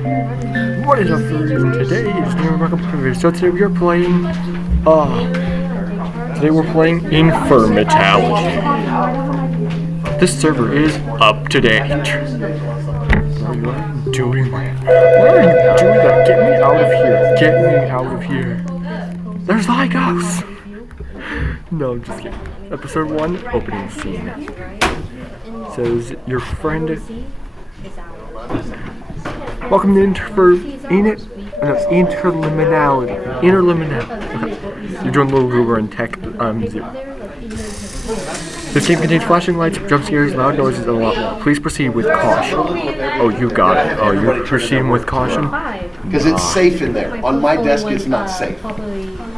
What is up, everyone? Today is New Remarkable Privilege. So today we are playing, Intermintality. This server is up to date. Why are you doing that? Get me out of here. Get me out of here. There's Lycos. No, I'm just kidding. Episode 1, opening scene. Says, your friend... Welcome to Intermintality. Okay. You're doing Little Goober and Tech 0. This game contains flashing lights, jump scares, loud noises, and a lot more. Please proceed with caution. Oh, you got it. Oh, you're proceeding with caution? Because it's safe in there. On my desk, it's not safe.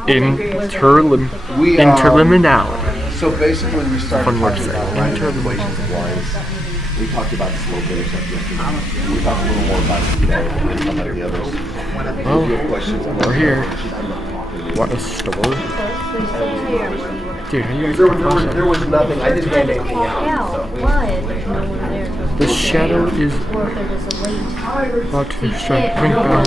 Intermintality. So basically, when we started Fun word to talking say. about equations of lines, we talked about slope intercept yesterday. We talked a little more about it today and some of the others. Well, we're here. What a store. Dude, how you guys there was nothing. I didn't hand anything out. The shadow is about to strike. Bring back.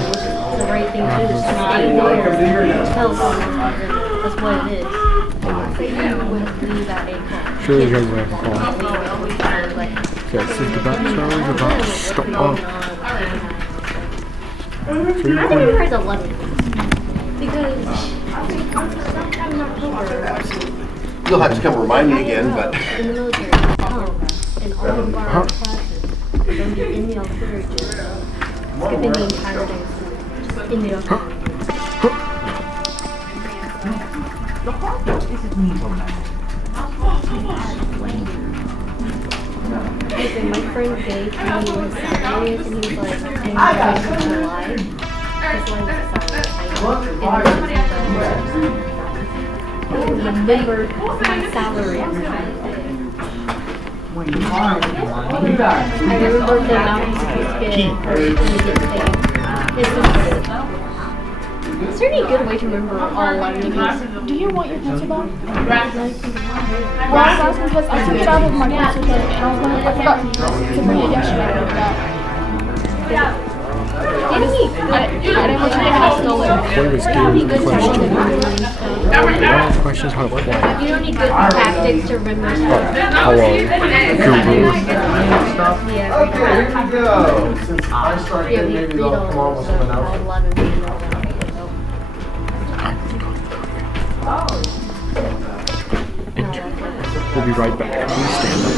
That's what it is. Sure, you guys have a call. Okay, this is the back show is about to stop. I think it requires 11. Because sometime in October, You'll have to come remind me again, but. in the military, and all of our classes are going to be in the October, just skipping the entire day. Just in the October. Listen, my friend Jay told me when Saturday is, and he was like, I'm going to July. Because July was a Saturday. I remember my salary. I remember the amount I'm supposed to get or get paid. Is there any good way to remember all 11 of these? Do you want your pencil back? Well, I was asking because I took it out of my pencil kit and I forgot to bring it yesterday. I didn't want you to have stolen. What was Gary's question? Questions how to play. You don't need good tactics to remember stuff. Hello, Google. Yeah, There you go. Since I started, maybe they'll come on with someone else. 11. We'll be right back. Please stand up.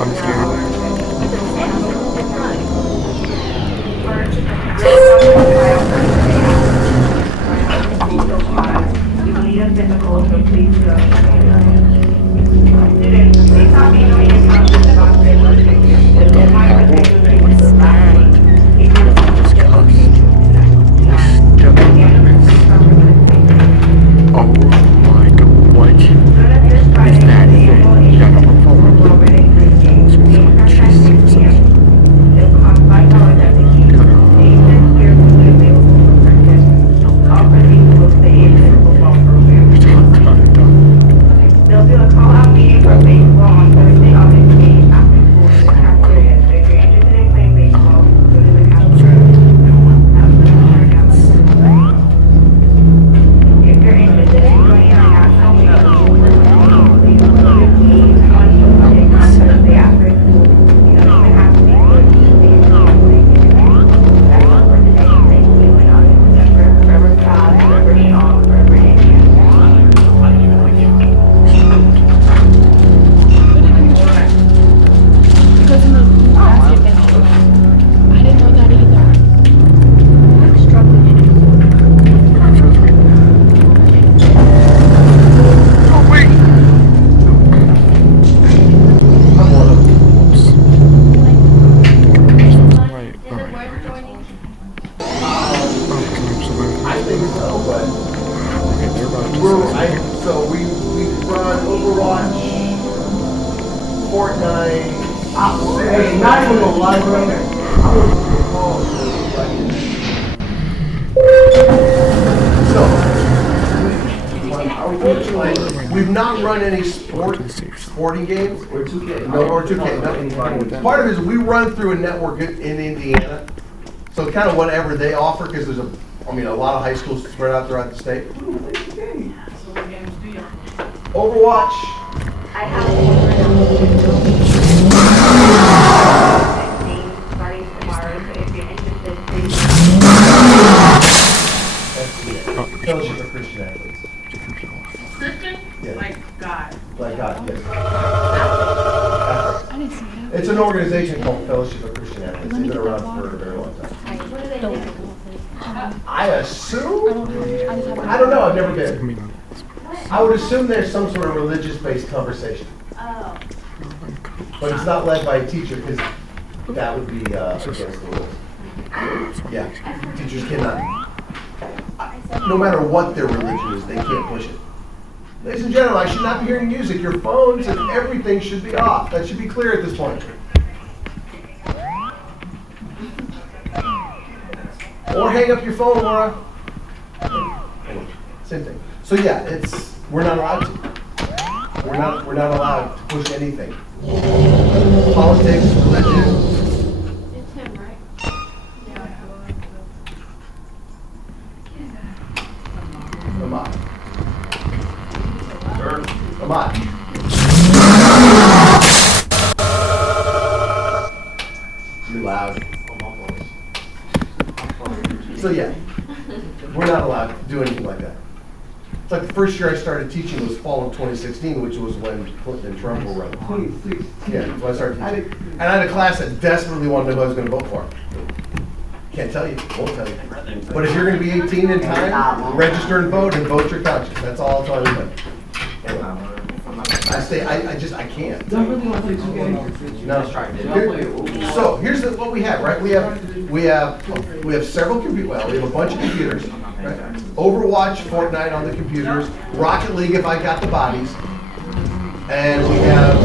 I'm scared. So we run Overwatch, Fortnite. Hey, not even the library. So, Unfortunately, we've not run any sporting games. Or 2K. No, or 2K. No. Part of it is we run through a network in Indiana. So kind of whatever they offer, because there's a lot of high schools spread out throughout the state. Overwatch. I have starting tomorrow, so if you're interested, please. Fellowship of Christian Athletes. Christian? Yeah. Like God. Like God, yes. I didn't see that. It's an organization called Fellowship of Christian Athletes. They've been around for a very long time. What do they do? I assume, I just have I don't know, I've never been. I would assume there's some sort of religious-based conversation. Oh. But it's not led by a teacher, because that would be against the rules. Yeah, teachers cannot. No matter what their religion is, they can't push it. Ladies and gentlemen, I should not be hearing music. Your phones and everything should be off. That should be clear at this point. Or hang up your phone, Laura. Same thing. So yeah, we're not allowed to. We're not allowed to push anything. Politics, religion. It's him, right? Ahmad. Ahmad. You're loud. So yeah, we're not allowed to do anything like that. It's like the first year I started teaching was fall of 2016, which was when Clinton and Trump were running. 2016. Yeah, that's when I started teaching. And I had a class that desperately wanted to know who I was going to vote for. Can't tell you, won't tell you. But if you're going to be 18 in time, register and vote your conscience. That's all I'll tell you. Anyway, I can't. Do I really want to play 2K? No. So here's what we have, right? We have several computers. Well, we have a bunch of computers. Right? Overwatch, Fortnite on the computers, Rocket League if I got the bodies, and we have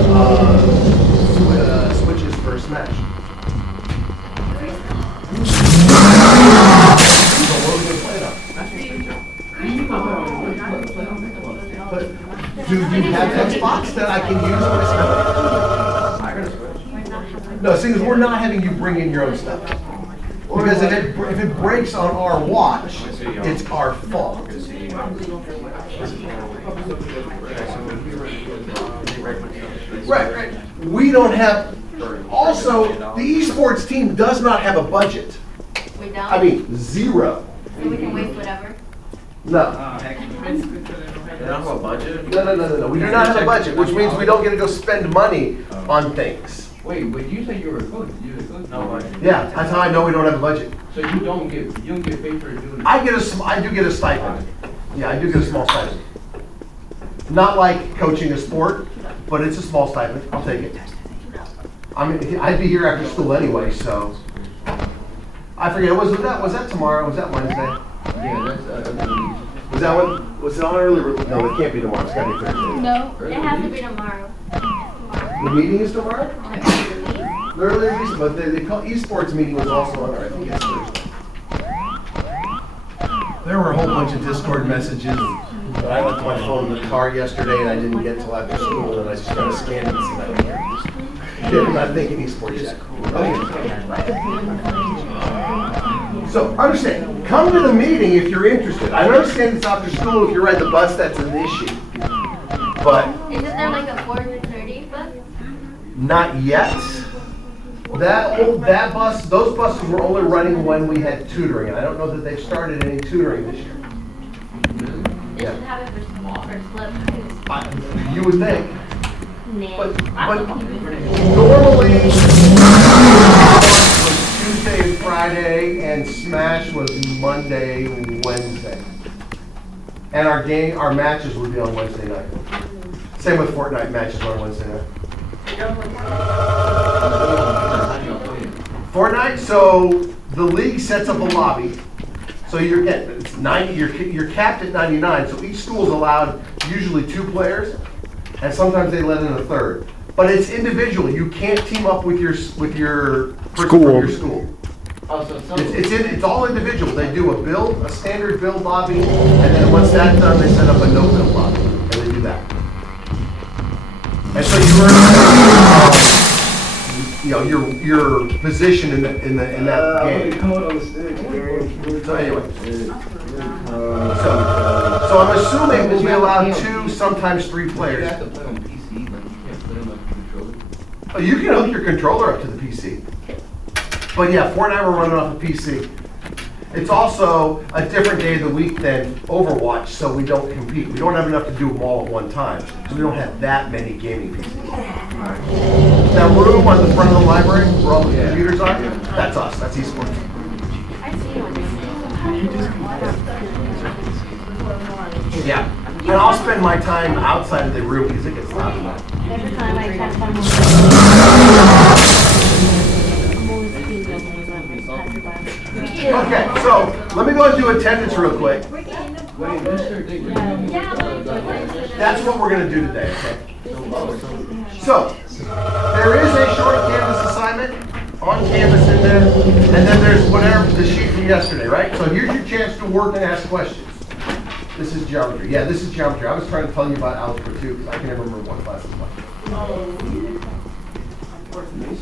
switches for Smash. So what are we going to play it on? But do you have Xbox that I can use on this? No, see, we're not having you bring in your own stuff. Because if it breaks on our watch, it's our fault. Right. We don't have. Also, the esports team does not have a budget. We don't? I mean, zero. So we can waste whatever? No. They don't have a budget? No. We do not have a budget, which means we don't get to go spend money on things. Wait, but you said you were a coach. You were a coach. No budget. Yeah, that's how I know we don't have a budget. So you don't get paid for doing it? I do get a stipend. Yeah, I do get a small stipend. Not like coaching a sport, but it's a small stipend. I'll take it. I mean, I'd be here after school anyway, so. I forget, was that tomorrow? Was that Wednesday? Yeah, that's Was that one? Was it on early? No, it can't be tomorrow. It's gotta be Thursday. No. It has to be tomorrow. The meeting is tomorrow? The earlier meeting, but they call esports meeting was also on, I think it's Thursday. There were a whole bunch of Discord messages, but I left my phone in the car yesterday and I didn't get till after school and I just kind of scanned it and said, I don't care. Yeah, I'm not thinking esports yet. So understand, come to the meeting if you're interested. I understand it's after school. If you ride the bus, that's an issue. But Isn't there like a 4:30 bus? not yet. Those buses were only running when we had tutoring. I don't know that they've started any tutoring this year. They should have it for flip. You would think. Nah. But normally was Tuesday and Friday, and Smash was Monday, Wednesday. And our matches would be on Wednesday night. Same with Fortnite matches on Wednesday night. Fortnite, so the league sets up a lobby. So it's 90. You're capped at 99. So each school is allowed usually 2 players, and sometimes they let in a third. But it's individual. You can't team up with your person from your school. Oh, so some. It's all individual. They do a standard build lobby, and then once that's done, they set up a no build lobby, and they do that. And so your position in that game. So anyway, so I'm assuming we'll be allowed 2, sometimes 3 You players. have to play on PC, like you can't play on like controller. Oh, you can hook your controller up to the PC. But yeah, 4 and I were running off a PC. It's also a different day of the week than Overwatch, so we don't compete. We don't have enough to do them all at one time, so we don't have that many gaming PCs. That room on the front of the library where all the computers are, that's us. That's esports. Yeah. And I'll spend my time outside of the room because it gets loud enough. Every time I try to find I'm always thinking of Okay, so let me go and do attendance real quick. Wait, Mr. Dick, That's what we're going to do today, okay? So, there is a short canvas assignment on canvas in there, and then there's whatever, the sheet from yesterday, right? So here's your chance to work and ask questions. This is geometry. Yeah, this is geometry. I was trying to tell you about algebra too, because I can never remember what class it was.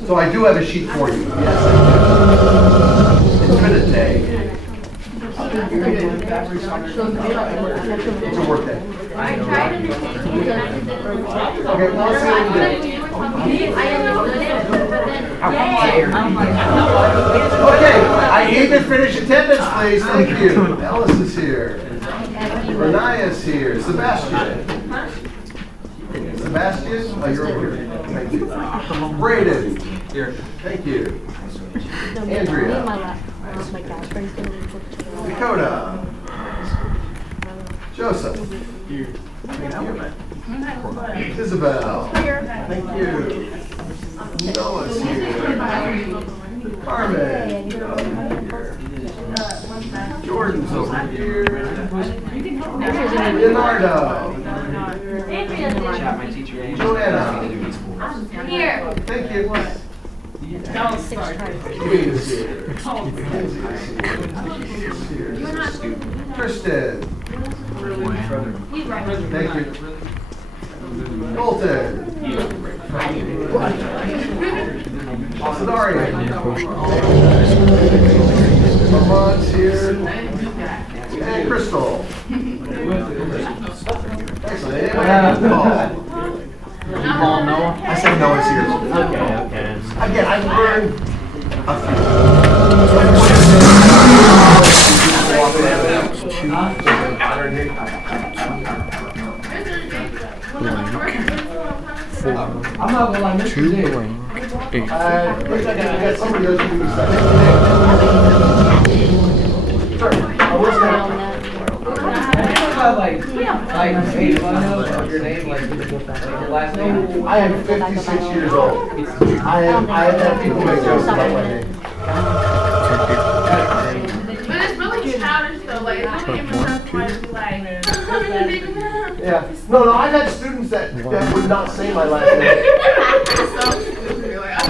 So I do have a sheet for you. Yes, I do. It's been a day. It's a work day. I tried to make it, and I did it. Okay, well, let's see what we do. I understood it, but then, Okay, I need to finish attendance, please. Thank you. Alice is here. Renaya's here. Sebastian. Sebastian? Oh, you're over here. Thank you. Braden. Here. Thank you. Andrea. Dakota. Joseph. Isabel. Thank you. Noah's here. Carmen. Jordan's over here. Leonardo. Joanna. here. Thank you. Queen's here. Kristen. Thank you. Colton. Sadari. Armand's here. And Crystal. Excellent. Anybody have a call? I said Noah's here. Okay. Again, I've learned a few. I'm not gonna lie, Mr. Dick. 8. We got somebody else who can be second. Sure. Like, hey, do I know your name, like your last name? I am 56 years old. I have had people make jokes about my name. But it's really childish though, like, it's really immature for me to be like, Yeah. No, I've had students that would not say my last name.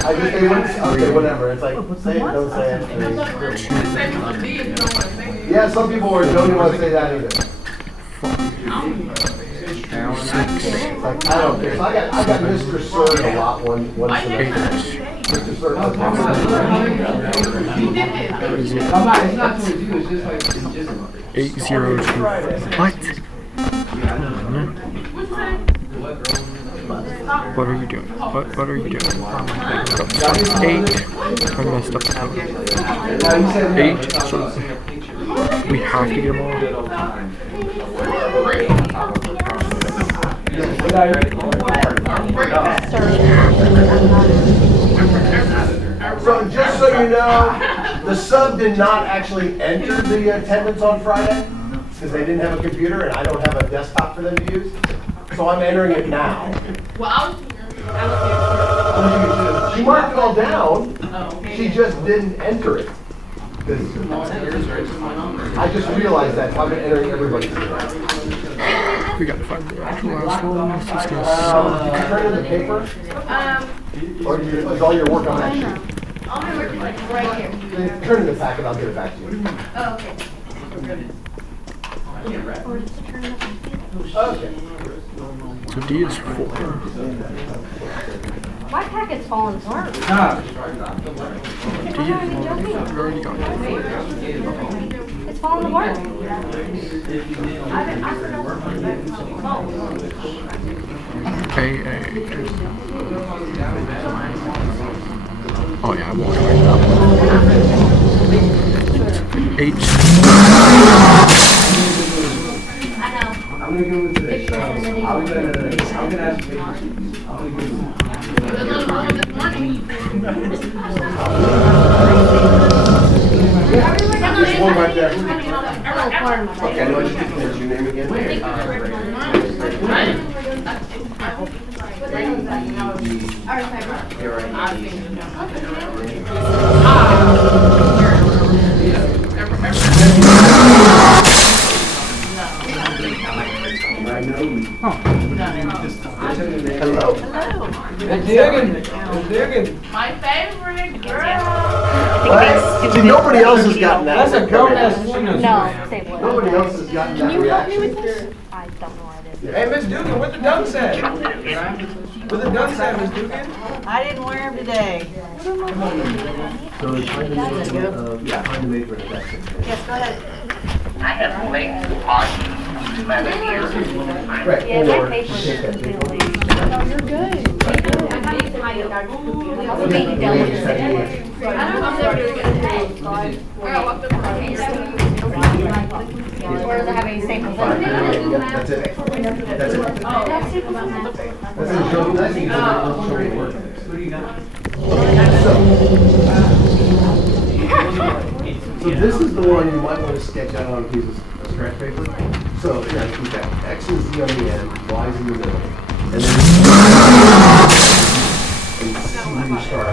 I just, they wouldn't, okay, whatever. It's like, say it, don't say it. Yeah, some people don't even want to say that either. Like, I don't care. So I got Mr. Sir a lot one semester. Mr. Sir. It's not towards you, it's just like, it's just. 802. What? What are you doing? What are you doing? 8. I messed up the time. 8. So we have to get them all. So just so you know, the sub did not actually enter the attendance on Friday because they didn't have a computer and I don't have a desktop for them to use. So I'm entering it now. well, I was here. She marked it all down. She just didn't enter it. I just realized that, so I've been entering everybody's. We gotta find the actual last one. Let's just Did you turn in the paper? Or is all your work on that sheet? All my work is like right here. Turn in the packet, I'll get it back to you. Oh, okay. Or just turn it up and feel it. Okay. So D is 4. My packet's falling apart. D is 4. We already got it. It's falling apart. A. Oh yeah, I walked away from that one. H. I know. I'm gonna go with this. I'm gonna ask you. There's one right there. Oh, pardon my Okay, I know I just didn't mention your name again. Hello. My favorite girl. What? See, nobody else has gotten that. That's a grown ass. She knows. No, stapler. Nobody else has gotten that reaction. I don't know what it is. Hey, Miss Dugan, what the duck said? What the duck said, Miss Dugan? I didn't wear them today. So it's trying to make, trying to make an investment. Yes, go ahead. I have linked on 11 years. Right, Yeah, my or paper take is that. completely. No, you're good. Also being delicate. I don't know if they're doing it. Or does it have any staples in it? That's it. That's it. That's staples in it. That's it. Show me that. You can show me the work. So this is the one you might want to sketch out on a piece of scratch paper. So yeah, keep that. X is Z on the end, Y is in the middle. And then and C you start.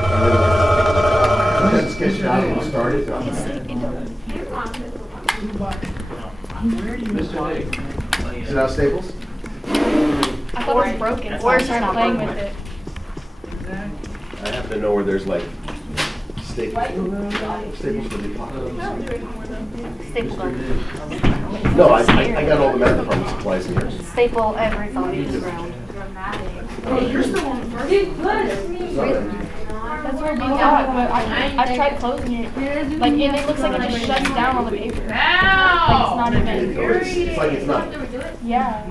And then sketch it out and start it. Is it out Staples? I thought it was broken. So I started playing with it. I have to know where there's like staples. Staples for the apocalypse. Staple gun. No, I got all the math department supplies in here. Staple every zombie to the ground. That's where we got, but I've tried closing it. Like, and it looks like it just shuts down on the paper. Like, it's not even. It's like it's not. Yeah.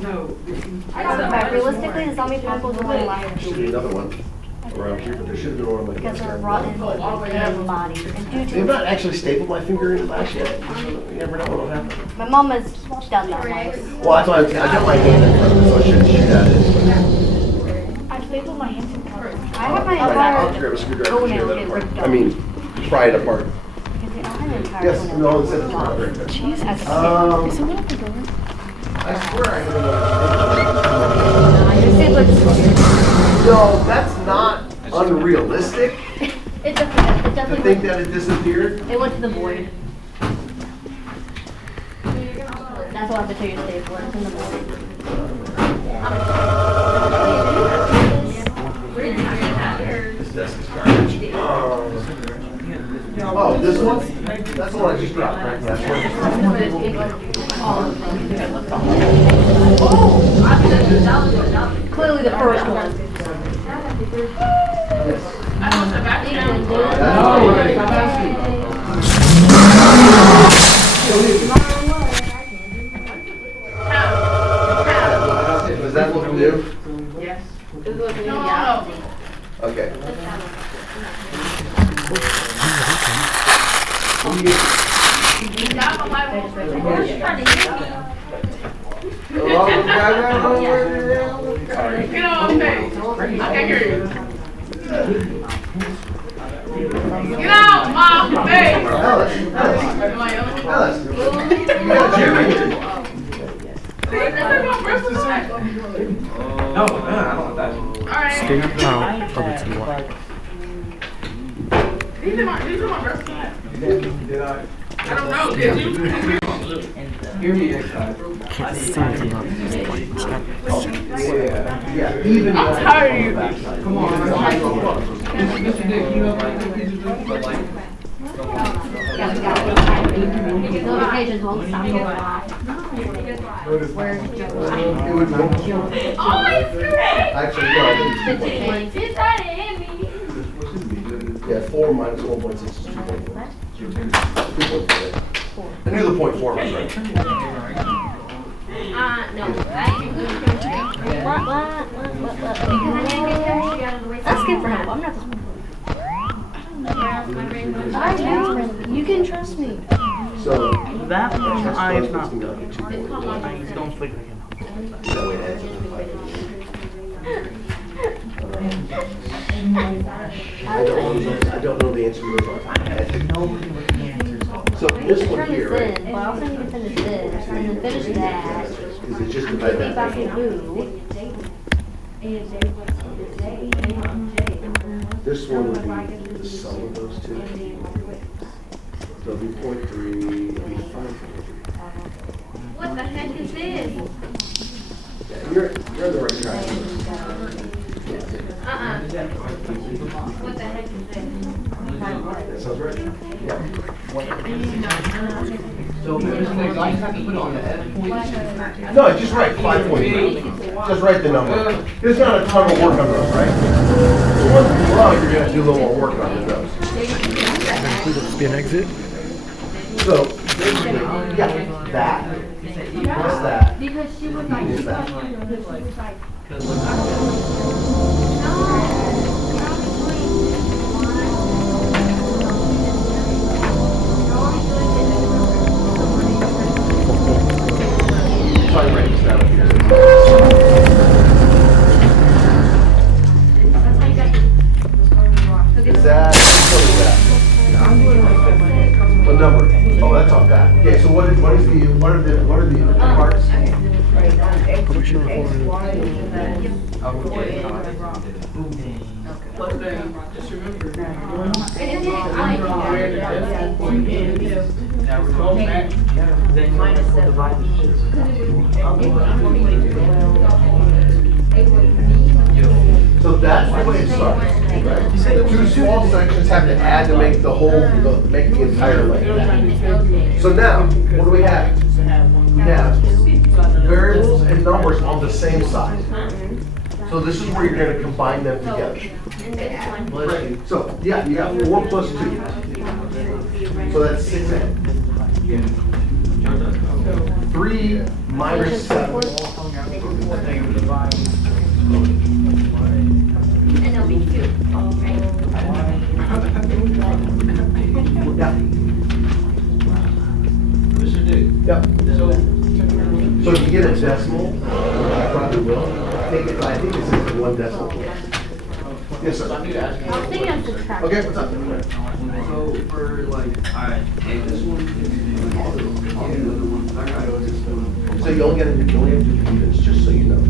But realistically, the zombie apocalypse is only life Should be another one around here, but there should have been one on my because desk. they're rotten in body. And due They've to not actually stapled my finger in it last yet. You never know what'll happen. my mom has done that once. Well, that's why I got my hand in front of it, so I shouldn't shoot at it. I stapled my hands in cover. I have my I'll entire grab a screwdriver and toenail tear that get apart. ripped I off. mean, pry it apart. Because I have an entire Yes, toenail no, it get said it's ripped not off. very good. As a kid. Someone at the door? I swear I heard Your siblings. No, that's not unrealistic It to definitely think that it disappeared. it went to the void. That's why I have to tell you to stay for it. It's in the void. This desk is garbage. Oh, this one? That's the one I just dropped, right? That's one. Clearly the first one. Yes. I don't know back That's Does that look new? No. Okay. Not my Get on face. I can hear you. Get out, mom, face. Alice, Am I yelling? Alice. You got Jerry. No, I don't want that. Alright. Stay out of its light. These are my recipes. I don't know, did you? Hear me next time. Can't see anything on this light. Yeah, even. I'm tired of you. Come on. Mr. Dick, you know, like, but like, Notifications won't stop you. Where's Joe? It would work. Oh, it's great! Actually, no, I think it's 2.4. It's not in me. Yeah, 4 minus 1.6 is 2.4. 2.4. I knew the 0.4 was right. No, right? What? That's good for him. I'm not this one. You can trust me. So That one, I it's not. gonna be like a 2.4. I don't think I can. That way it adds up to 5. I don't know the answer to those off the top of my head. So this one Turn here, this right? in, but I also need to finish this, and then finish that. Is it just divide Think back that? to blue. This one would be the sum of those two. So it'd be 0.3, it'd be 5.3. What the heck is this? Yeah, you're on the right track. What the heck is this? That sounds right. Yeah. so Mr. Dick, I just have to put it on the edit point. No, just write 5.3. Just write the number. There's not a ton of work on those, right? The ones below, you're gonna have to do a little more work on those. Please let this be an exit. So, basically, yeah, that, plus that, Because she was like, equals that. Try to write this down here. Is that, what is that? A number. Oh, that's off that. Okay, so what are the parts? But then, just remember, now we're going back, then we'll divide the shit. So that's the way it starts, right? The two small sections have to add to make the whole, make the entire length. So now, what do we have? We have variables and numbers on the same side. So this is where you're gonna combine them together. Right. So, yeah, you got 4 plus 2. So that's 6n. 3 minus 7. And there'll be 2, right? Yeah. Mr. Dick, Yep. so, So if you get a decimal, I probably will. Take it, but I think this is 1 decimal. Yes, so I sir. need to ask you. I was thinking of subtracting. Okay, what's up? So for like, alright, and this one, all the other ones, I got So you only have to do this, just so you know.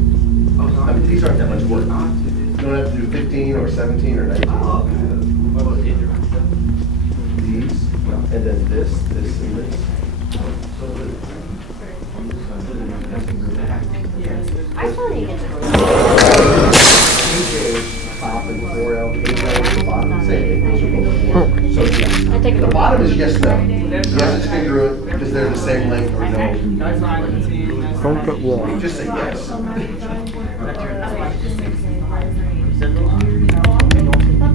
I mean, these aren't that much work. You don't have to do 15 or 17 or 19. These, and then this, this, and this. I still need to get Top and 4L, 8L, the bottom, same thing. Those are both 4. So yeah. I take The it. bottom is yes, no. Yes, it's congruent because they're the same length, or no. Don't get wrong. Just say yes. But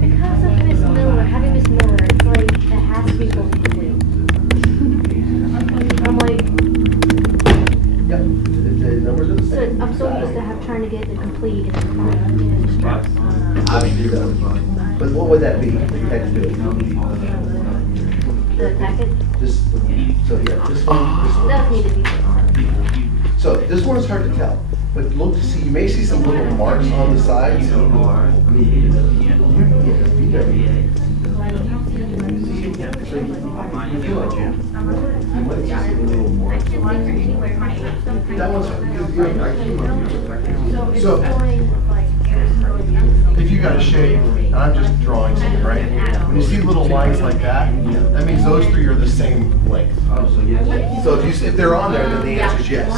because of Miss Miller, having Miss Miller, it's like, it has to be both complete. I'm like, Yep. The numbers are the so same. I'm so used to trying to get the complete and But what would that be if you had to do it? the packet. Just, so yeah, this one, That would need to be. So this one is hard to tell, but look to see, you may see some little marks on the sides. That one's, So it's So- going like. if you you got a shape, and I'm just drawing something, right? When you see little lines like that, that means those three are the same length. So if they're on there, then the answer is yes.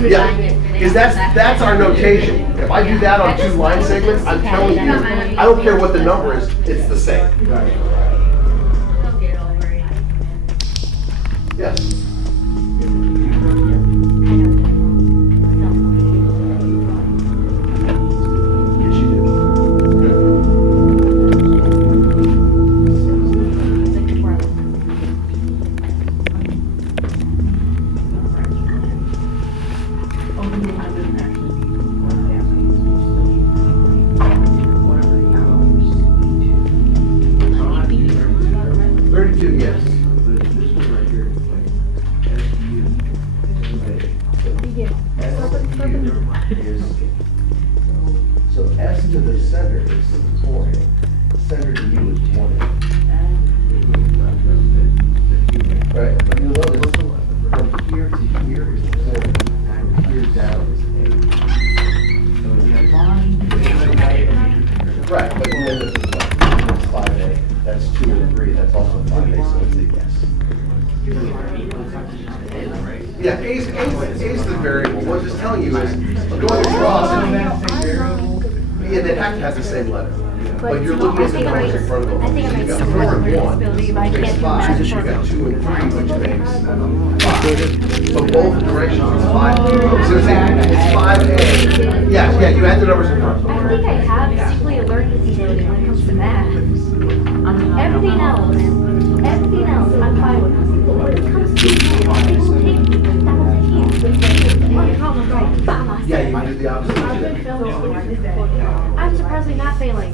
Yeah, because that's our notation. If I do that on 2 line segments, I'm telling you, I don't care what the number is, it's the same. Yes. Yes, you do. Good. Yes. So S to the center is 4. Center to U is 20. Right? But you'll notice from here to here is 40. From here down is 8. Right, but then this is what? It's 5A. That's 2 and 3. That's also 5A, so it's a yes. Yeah, A is the variable. What it's telling you is, going across, and they have to have the same letter. But you're looking at the numbers in front of them. So you got 4 and 1, which makes 5. You got 2 and 3, which makes 5. So both directions is 5. So it's 5A. Yeah, you add the numbers in front. I think I have basically a learning disability when it comes to math. Everything else, I'm fine with. But when it comes to math, people take me down to here. One problem right, bam, Yeah, you can do the opposite. I've been failing so hard. I'm surprisingly not failing.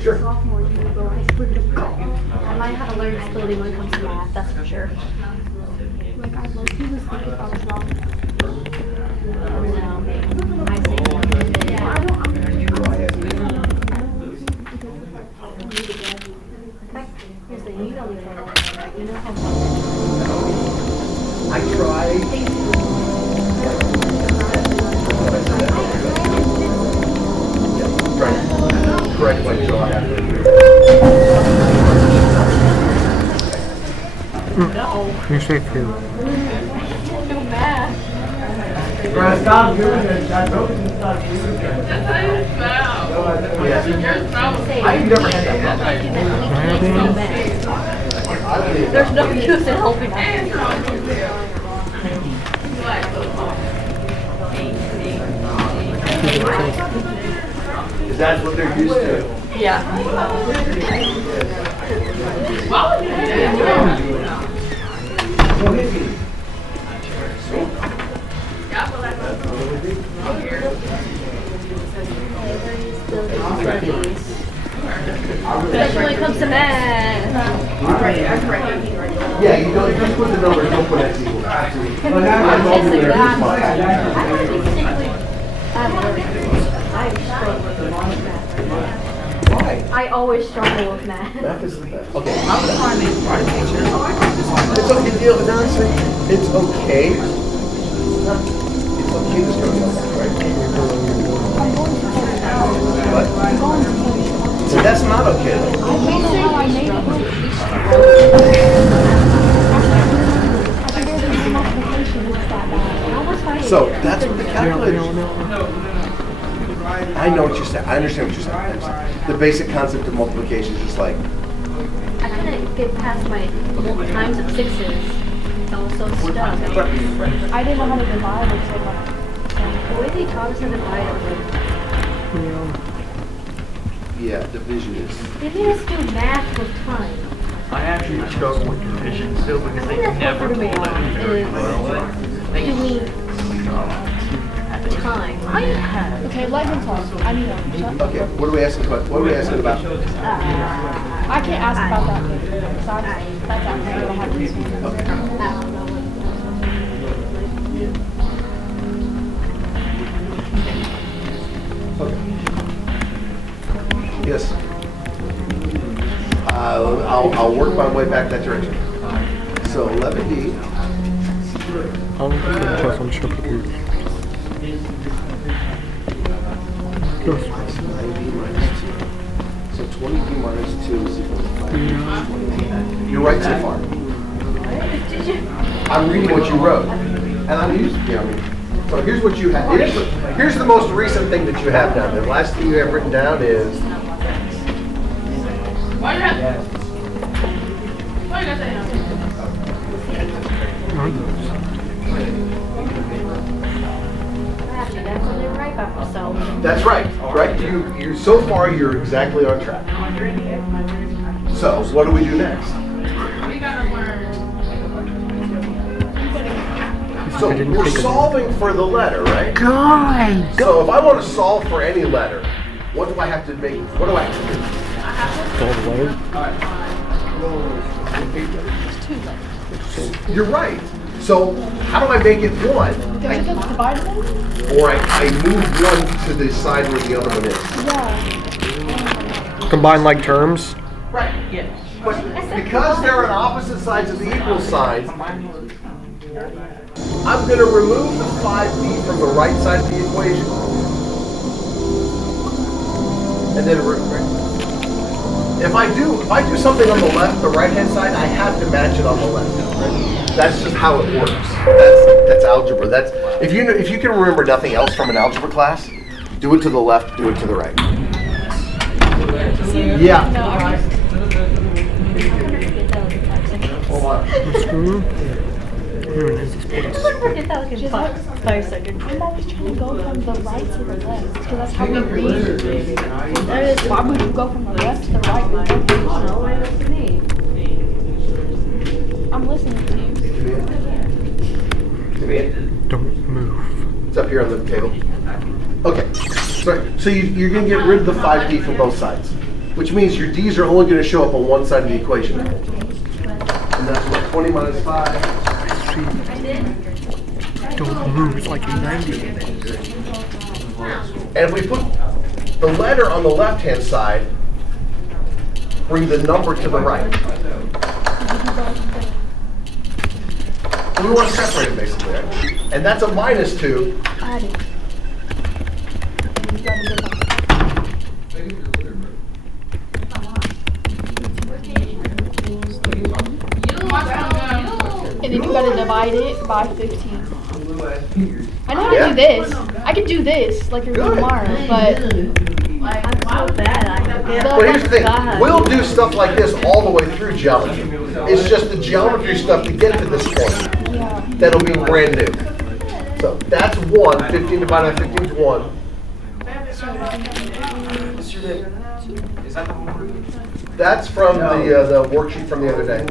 Sure. Sophomore year ago, I might have a learning disability when it comes to math, that's for sure. Like, I low-key was thinking if I was wrong. Here's the email you know how I tried. Right. Correct what Joe had. You're safe here. I've never had that. There's no use in helping us. Because that's what they're used to. Yeah. Especially when it comes to math. Yeah, you don't just put the numbers, don't put X equals. I'm Just over like there. that. Why? I always struggle with math. Math is the best. Okay. It's okay, deal, honestly, it's okay. It's okay to struggle with math, right? What? So that's not okay though. So that's what the calculator is. I know what you're saying. I understand what you're saying. The basic concept of multiplication is just like. I couldn't get past my times of 6s. I was so stuck. I didn't know how to divide it, so The way they taught us how to divide it, Yeah, division is. they made us do math with time. I actually struggle with division still because they never told us Doing time. okay, let him talk. I need to. Okay, what are we asking about? What are we asking about? I can't ask about that. So that's after I have this one. Okay. Yes. I'll work my way back that direction. So 11D. I'm going to test on ship with you. 20b minus 2 is equal to 5. You're right so far. I'm reading what you wrote. And I'm using, so here's what you have. Here's the most recent thing that you have down there. The last thing you have written down is. Why you gotta say no? That's right. Right? You so far you're exactly on track. So what do we do next? We gotta learn. So we're solving for the letter, right? God. So if I want to solve for any letter, what do I have to make? What do I have to do? You're right. So how do I make it one? Don't you just divide them? Or I move one to the side where the other one is. Yeah. Combine like terms. Right. Yes. But because they're on opposite sides of the equal sign, I'm going to remove the 5b from the right side of the equation. And then if I do something on the left, the right-hand side, I have to match it on the left. Right? That's just how it works. That's algebra. That's if you can remember nothing else from an algebra class, do it to the left, do it to the right. Yeah. Hold on. Just 5 seconds. I'm always trying to go from the right to the left, because that's how we read. Why would you go from the left to the right? I'm listening to you. Don't move. It's up here on the table. Okay. So you're going to get rid of the 5d from both sides, which means your d's are only going to show up on one side of the equation. And that's what 20 minus 5. Don't move. It's like a 90. And if we put the letter on the left-hand side, bring the number to the right. We want to separate it basically, right? And that's a minus 2. Add it. And then you gotta divide it by 15. I know how to do this. I can do this like you're doing tomorrow, but I'm so bad. I forget. But here's the thing, we'll do stuff like this all the way through geometry. It's just the geometry stuff to get to this point that'll be brand new. So that's 1, 15 divided by 15 is 1. That's from the worksheet from the other day.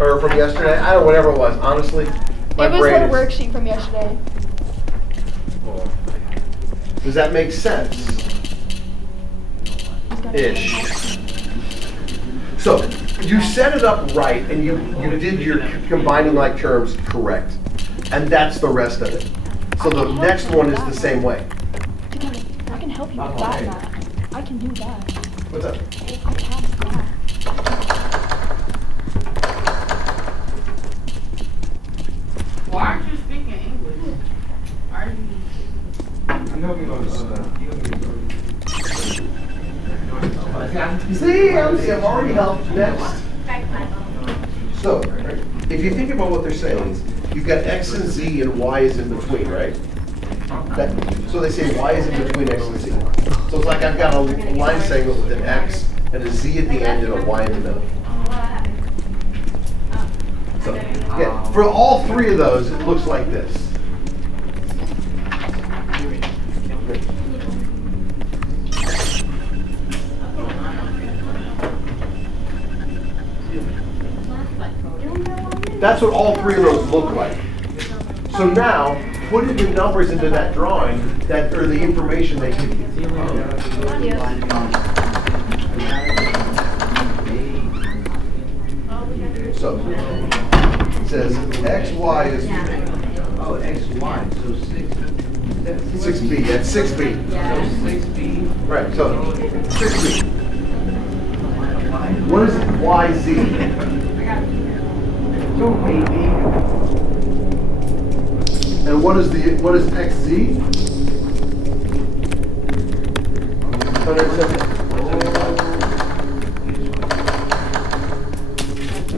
Or from yesterday. I don't know, whatever it was. Honestly, my it was brain her is- worksheet from yesterday. Does that make sense? Ish. So you set it up right, and you did your combining like terms correct, and that's the rest of it. So the next one is the same way. I can help you with that, Matt. I can do that. What's up? I passed that. Why aren't you speaking English? Are you? See, I've already helped. Next. So, if you think about what they're saying, you've got x and z and y is in between, right? So they say y is in between x and z. So it's like I've got a line segment with an x and a z at the end and a y in the middle. So, yeah, for all three of those, it looks like this. That's what all three of those look like. So now, put in the numbers into that drawing, that or the information they give you. So, it says xy is... Oh, XY, so 6b, that's 6b. So 6B. Right, so 6b. What is yz? And what is xz? 170.